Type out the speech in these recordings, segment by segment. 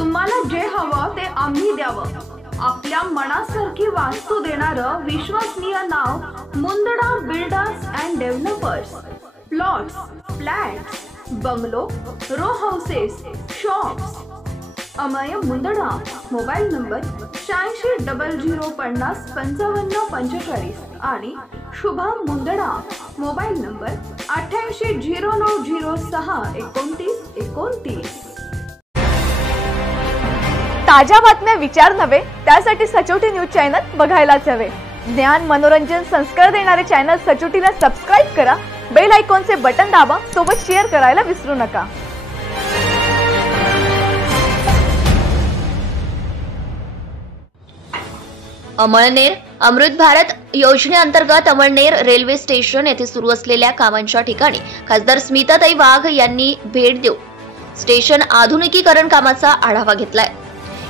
तुम्हाला जे हवं ते आम्ही द्यावं. आपल्या मनासारखी वास्तू देणारं विश्वसनीय नाव Mundada builders and developers. Plots, flats, bungalow, row houses, shops. Amay Mundada. Mobile number 8600505545 आणि शुभम मुंदडा. Mobile number 8809062929. ताज्या बातम्या विचार नव्हे त्यासाठी सचोटी न्यूज चॅनल बघायलाच हवे. ज्ञान, मनोरंजन, संस्कार देणारे चॅनल सचोटीला सबस्क्राईब करा. बेल आयकॉनचे बटन दाबा. सोबत शेअर करायला विसरू नका. अमळनेर. अमृत भारत योजनेअंतर्गत अमळनेर रेल्वे स्टेशन येथे सुरू असलेल्या कामांच्या ठिकाणी खासदार स्मिताताई वाघ यांनी भेट देऊन स्टेशन आधुनिकीकरण कामाचा आढावा घेतलाय.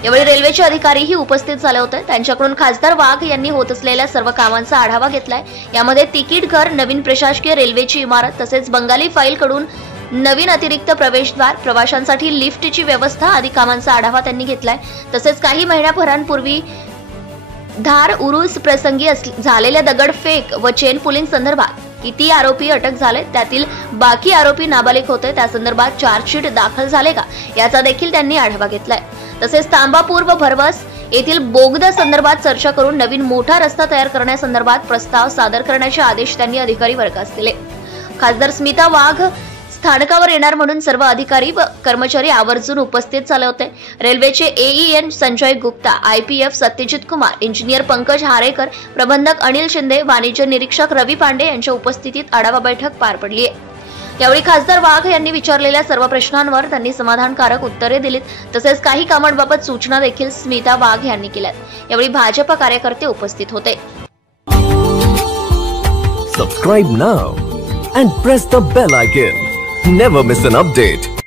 यावेळी रेल्वेचे अधिकारीही उपस्थित झाले होते. त्यांच्याकडून खासदार वाघ यांनी होत असलेल्या सर्व कामांचा आढावा घेतलाय. यामध्ये तिकीट घर, नवीन प्रशासकीय रेल्वेची इमारत तसेच बंगाली फाईल कडून नवीन अतिरिक्त प्रवेशद्वार, प्रवाशांसाठी लिफ्टची व्यवस्था आदी कामांचा आढावा त्यांनी घेतलाय. तसेच काही महिन्याभरांपूर्वी धार उरूस प्रसंगी झालेल्या दगडफेक व चेन पुलिंग संदर्भात किती आरोपी अटक झाले, त्यातील बाकी आरोपी नाबालिग होते, त्या संदर्भात चार्जशीट दाखल झाले का याचा देखील त्यांनी आढावा घेतलाय. तसेच तांबापूर व भरवस येथील बोगदा संदर्भात चर्चा करून नवीन मोठा रस्ता तयार करण्यासंदर्भात प्रस्ताव सादर करण्याचे आदेश त्यांनी अधिकारी वर्गास दिले. खासदार स्मिता वाघ स्थानकावर येणार म्हणून सर्व अधिकारी व कर्मचारी आवर्जून उपस्थित झाले होते. रेल्वेचे AEN Sanjay Gupta, IPF Satyajit Kumar, engineer Pankaj Harekar, प्रबंधक अनिल शिंदे, वाणिज्य निरीक्षक रवी पांडे यांच्या उपस्थितीत आढावा बैठक पार पडली आहे. यावेळी खासदार वाघ यांनी विचारलेल्या सर्व प्रश्नांवर त्यांनी समाधानकारक उत्तरे दिलीत. तसेच काही कामांबाबत सूचना देखील स्मिता वाघ यांनी केल्यात. यावेळी भाजप कार्यकर्ते उपस्थित होते. Subscribe now and press the bell icon. Never miss an update.